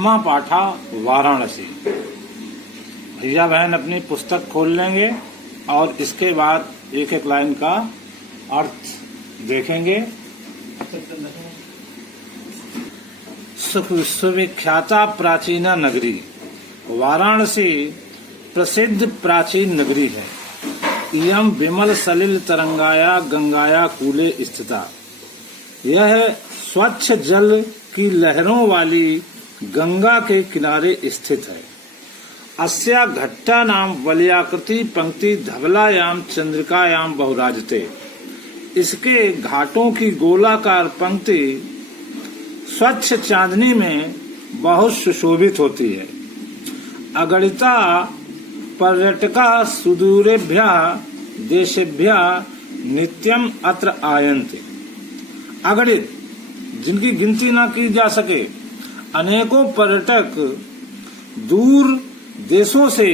प्रथमा पाठा वाराणसी। भैया बहन अपनी पुस्तक खोल लेंगे और इसके बाद एक एक लाइन का अर्थ देखेंगे। सुविख्याता प्राचीन नगरी वाराणसी प्रसिद्ध प्राचीन नगरी है। इयं विमल सलिल तरंगाया गंगाया कूले स्थिता। यह स्वच्छ जल की लहरों वाली गंगा के किनारे स्थित है। अस्या घट्टा नाम वलयाकृति पंक्ति धवलायाम चंद्रिकायाम बहुराजते। इसके घाटों की गोलाकार पंक्ति स्वच्छ चांदनी में बहुत सुशोभित होती है। अगणिता पर्यटका सुदूरेभ्यः देशेभ्यः नित्यम अत्र आयन्ते। अगणित, जिनकी गिनती न की जा सके, अनेकों पर्यटक दूर देशों से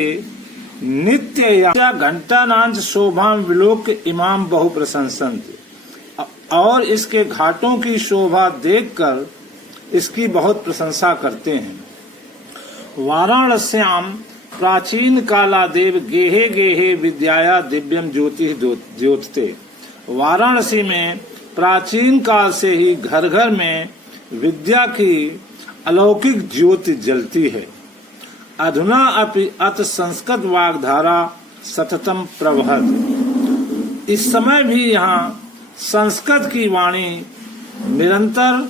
नित्य या घंटानांच शोभाम विलोक्य इमाम बहु प्रशंसन्ते। और इसके घाटों की शोभा देखकर इसकी बहुत प्रशंसा करते हैं। वाराणस्याम प्राचीन कालादेव गेहे गेहे विद्याया दिव्यम ज्योति द्योतते। वाराणसी में प्राचीन काल से ही घर घर में विद्या की अलौकिक ज्योति जलती है। अधुना अपि अत संस्कृत वाग्धारा सततम प्रवहत। इस समय भी यहाँ संस्कृत की वाणी निरंतर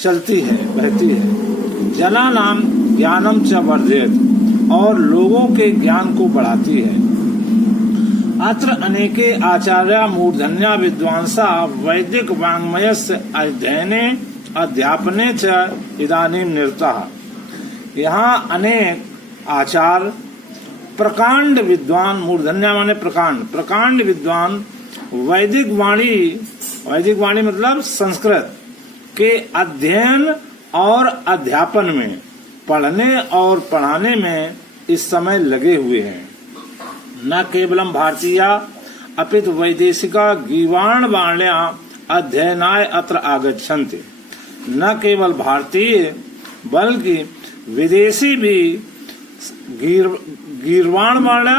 चलती है, बहती है। जना नाम ज्ञानम च वर्धयत, और लोगों के ज्ञान को बढ़ाती है। अत्र अनेके आचार्या मूर्धन्या विद्वांसा वैदिक वाङ्मयस्य अध्ययने अध्यापने च इदानीं निरताः। यहाँ अनेक आचार्य प्रकांड विद्वान, मूर्धन्या माने प्रकांड, प्रकांड विद्वान वैदिक वाणी मतलब संस्कृत के अध्ययन और अध्यापन में, पढ़ने और पढ़ाने में इस समय लगे हुए हैं। न केवलम भारतीया अपितु वैदेशिका गीर्वाण वाण्या अध्ययनाय अत्र आगच्छन्ति। न केवल भारतीय बल्कि विदेशी भी गीर्वाण वाण्या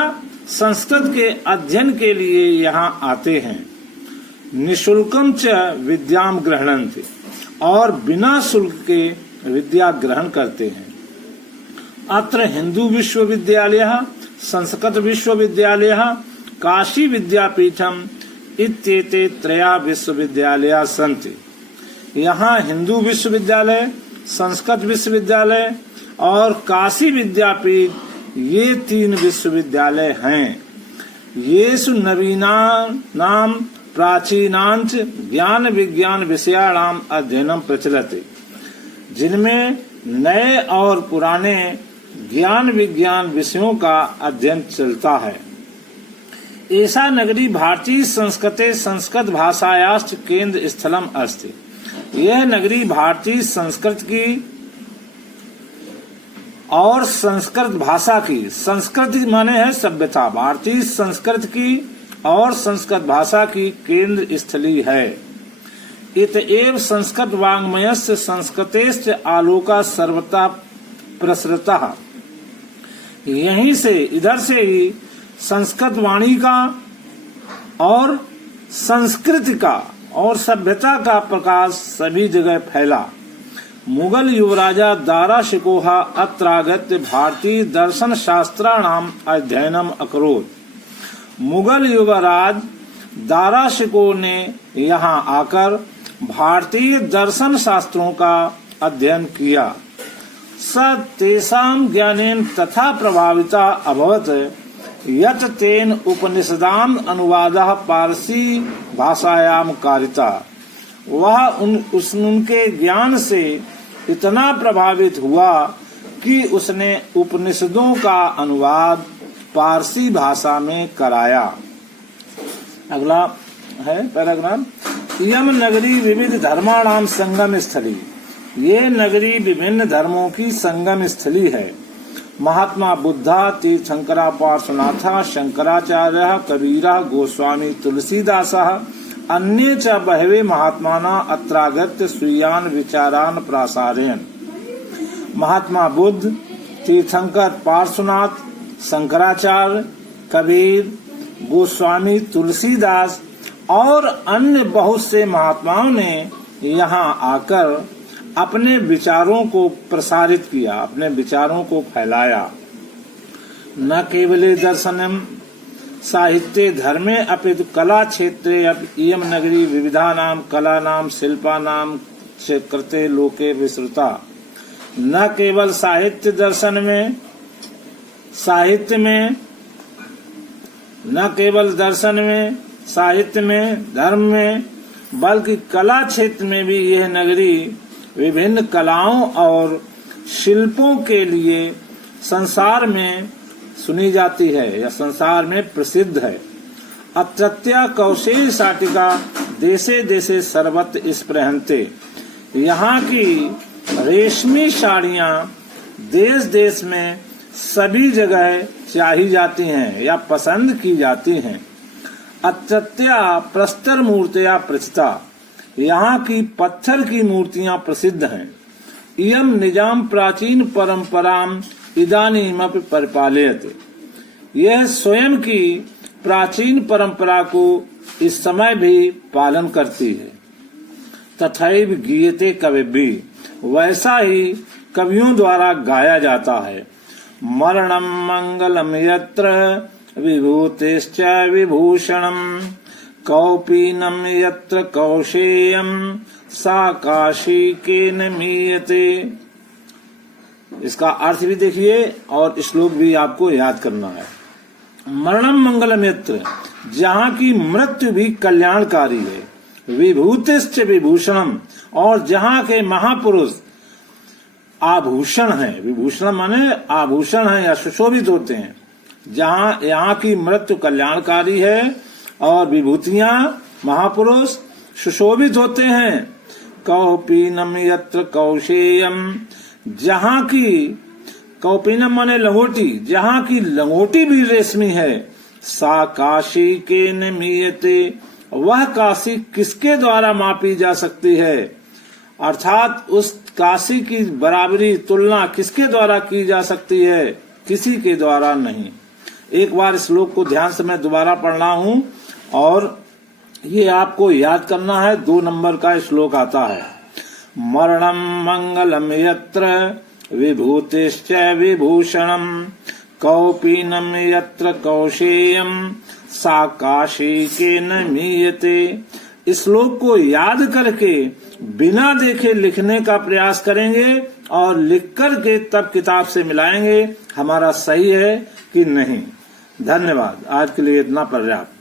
संस्कृत के अध्ययन के लिए यहाँ आते हैं। निशुल्कम च विद्याम गृह्णन्ति, और बिना शुल्क के विद्या ग्रहण करते हैं। अत्र हिंदू विश्वविद्यालयः, संस्कृत विश्वविद्यालयः, काशी विद्यापीठम इत्येते त्रया विश्वविद्यालयाः सन्ति। यहाँ हिंदू विश्वविद्यालय, संस्कृत विश्वविद्यालय और काशी विद्यापीठ, ये 3 विश्वविद्यालय हैं। येषु नवीनानां प्राचीनांच ज्ञान विज्ञान विषयाणाम अध्ययनम प्रचलते। जिनमें नए और पुराने ज्ञान विज्ञान विषयों का अध्ययन चलता है। ऐसा नगरी भारतीय संस्कृते संस्कृत भाषायाश्च केंद्र स्थलम अस्ति। यह नगरी भारतीय संस्कृत की और संस्कृत भाषा की, संस्कृत माने है सभ्यता, भारतीय संस्कृत की और संस्कृत भाषा की केंद्र स्थली है। इतएव संस्कृत वाङ्मयस्य संस्कृतेश्च आलोका सर्वथा प्रसृतः। यहीं से, इधर से ही संस्कृत वाणी का और संस्कृति का और सभ्यता का प्रकाश सभी जगह फैला। मुगल युवराजा दारा शिकोहा अत्रागत्य भारतीय दर्शन शास्त्राणाम अध्ययनम अकरोत्। मुगल युवराज दारा शिकोह ने यहाँ आकर भारतीय दर्शन शास्त्रों का अध्ययन किया। स तेषां ज्ञानेन तथा प्रभाविता अभवत यत् तेन उपनिषदां अनुवादः पारसी भाषायां कारिता। वह उनके ज्ञान से इतना प्रभावित हुआ कि उसने उपनिषदों का अनुवाद पारसी भाषा में कराया। अगला है पैराग्राफ। इयम नगरी विविध धर्माणाम संगम स्थली। ये नगरी विभिन्न धर्मों की संगम स्थली है। महात्मा बुद्धा, तीर्थंकरा पार्श्वनाथ, शंकराचार्य, कबीरा, गोस्वामी तुलसीदासः अन्ये च बहवे महात्माना अत्रागत्य स्वीयान विचारान प्रासारयन्। महात्मा बुद्ध, तीर्थंकर पार्श्वनाथ, शंकराचार्य, कबीर, गोस्वामी तुलसीदास और अन्य बहुत से महात्माओं ने यहाँ आकर अपने विचारों को प्रसारित किया, अपने विचारों को फैलाया। न केवले दर्शनम साहित्ये धर्मे अपितु कला क्षेत्रे इयं नगरी विविधानां कलानां शिल्पानां च कृते लोके विस्तृता। न केवल साहित्य दर्शन में, साहित्य में, न केवल दर्शन में, साहित्य में, धर्म में, बल्कि कला क्षेत्र में भी यह नगरी विभिन्न कलाओं और शिल्पों के लिए संसार में सुनी जाती है या संसार में प्रसिद्ध है। अत्रत्या कौशेय साटिका देशे देशे सर्वत्र स्पृहन्ते। यहाँ की रेशमी साड़ियाँ देश देश में सभी जगह चाही जाती हैं या पसंद की जाती हैं। अत्रत्या प्रस्तर मूर्तियाँ प्रचिता। यहाँ की पत्थर की मूर्तियाँ प्रसिद्ध हैं। इयम निजाम प्राचीन परंपराम इदानीमपि परिपालयते। यह स्वयं की प्राचीन परंपरा को इस समय भी पालन करती है। तथैव गीयते कविभिः। वैसा ही कवियों द्वारा गाया जाता है। मरणम मंगलम यत्र विभूतिश्च विभूषणम कौपीनम यत्र कौशेयम सा काशी केन मीयते। इसका अर्थ भी देखिए और श्लोक भी आपको याद करना है। मरणम मंगलम यत्र, जहाँ की मृत्यु भी कल्याणकारी है। विभूतिश्च विभूषणम, और जहाँ के महापुरुष आभूषण हैं। विभूषण माने आभूषण है या सुशोभित होते हैं। जहाँ यहाँ की मृत्यु कल्याणकारी है और विभूतियां महापुरुष सुशोभित होते हैं। कौपीनम यत्र कौशेयम, जहाँ की कौपीनम माने लंगोटी, जहाँ की लंगोटी भी रेशमी है। सा काशी के मीयते, वह काशी किसके द्वारा मापी जा सकती है। अर्थात उस काशी की बराबरी तुलना किसके द्वारा की जा सकती है, किसी के द्वारा नहीं। एक बार श्लोक को ध्यान से मैं दोबारा पढ़ रहा हूँ और ये आपको याद करना है। 2 नंबर का श्लोक आता है। मरणम मंगलम यत्र विभूतिश्च विभूषणम कौपीनम यत्र कौशेयम सा काशी के न मीयते। इस श्लोक को याद करके बिना देखे लिखने का प्रयास करेंगे और लिख करके तब किताब से मिलाएंगे हमारा सही है कि नहीं। धन्यवाद। आज के लिए इतना पर्याप्त।